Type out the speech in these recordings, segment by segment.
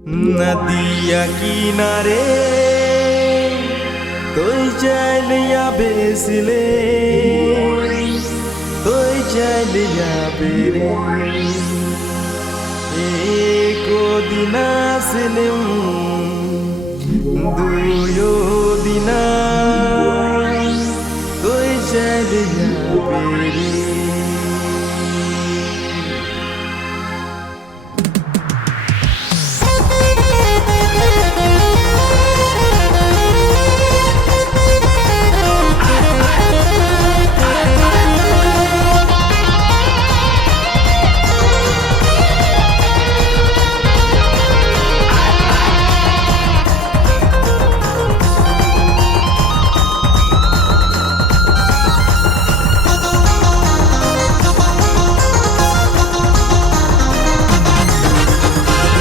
नदिया किनारे তুই চাইলিয়া বেসিলে তুই চাইলিয়া বেরে একদিনা সিলিম দুয়ো দিনা তুই চাইলিয়া বেরে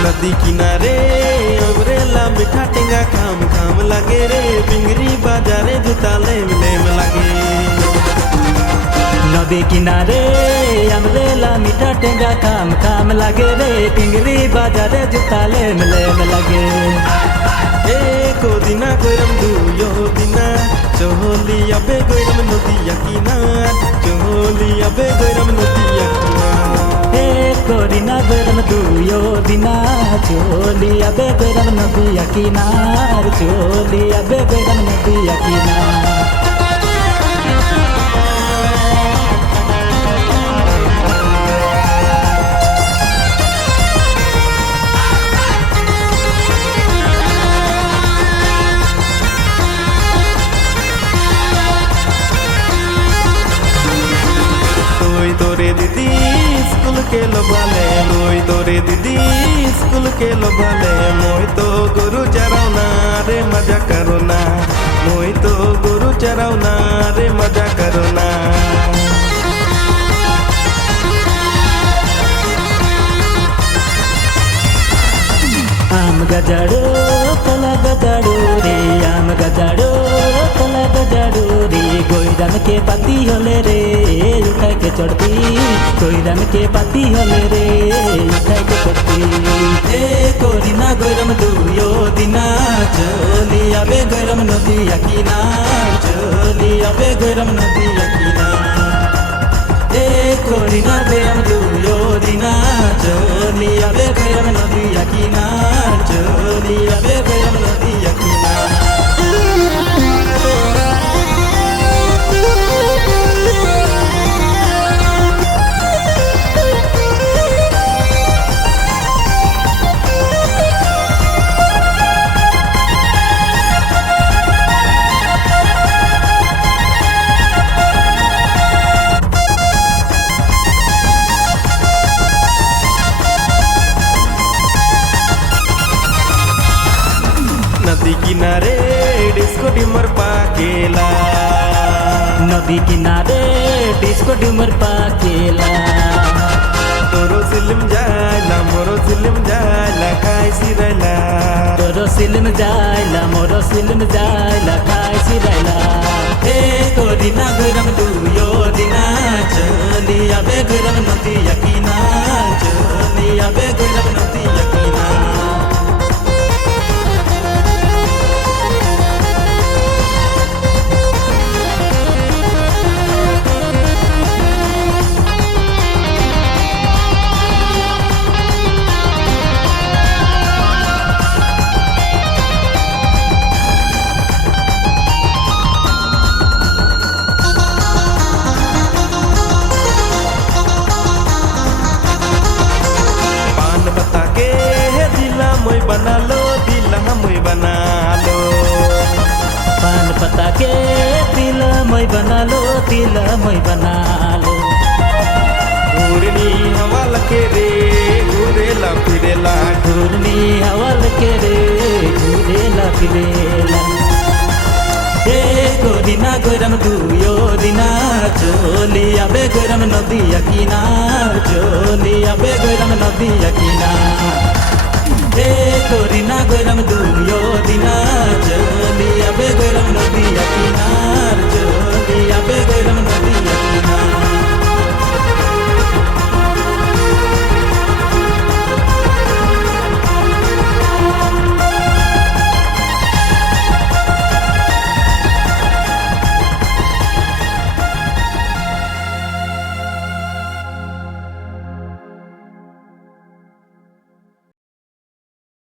नदी किनारे अमरेला मीठा टेंगा खाम खाम लगे रे पिंगरी बाजारे जूता लेम लेम लगे। नदी किनारे अमरेला मीठा टेंगा खाम खाम लगे रे पिंगरी बाजारे जूता लेम लेम लगे। एको दिना गोरम दुयो दिना चोली अबे गोरम नदिया किनार चोली अबे गोरम नदिया किनार कोरिना गरम दुयो दिना चोली अबे गरम नदिया किनार चोली अबे गरम नदिया किनार। तोरे दीदी स्कूल के लोभाले लोई तोरे दीदी स्कूल के लोभाले मोई तो गुरु चराव ना रे मजा करो ना मोई तो गुरु चराव ना रे मजा करो ना। आम गजाड़ो तला गजाड़ो रे आम गजाड़ो तला गजाड़ो रे गोईरान के पाती होले रे उठाए के चढ़ती गोईरान के पाती होले रे उठाए के चढ़ती। कोरिना गोरम दुयो दिना चली आबे गरम नदिया किनार चली आबे गरम नदिया किनार। कोरिना गरम दुयो दिना चली आबे गरम नदिया किनार चली आबे गरम नदिया किनार। नदी किनारे डिस्को डिमर पाकेला नदी किनारे डिस्को डूमर पाकेला। तोरो सिलिम जायला मोरो सिलिम जायला खाई सिरैला तोरो सिलिम जायला मोरो सिलिम जायला खाई सिरैला। कोरिना गरम दुयो दिना चली आबे गरम नदिया किनार चली आबे गरम नदिया किनार। बना लो दिल मैं बना लो पान पता के दिल मैं बना लो दिल मैं बना लो। घूरनी हवा लगे रे घूरेला फिरेला घूरनी हवा लगे रे घूरेला फिरेला। कोरिना गरम दुयो दिना चोली आबे गरम नदिया किनार चोली आबे गरम नदिया किनार। कोरिना गरम दुयो दिना चली आबे गरम नदिया किनार चली आबे गरम नदिया किनार।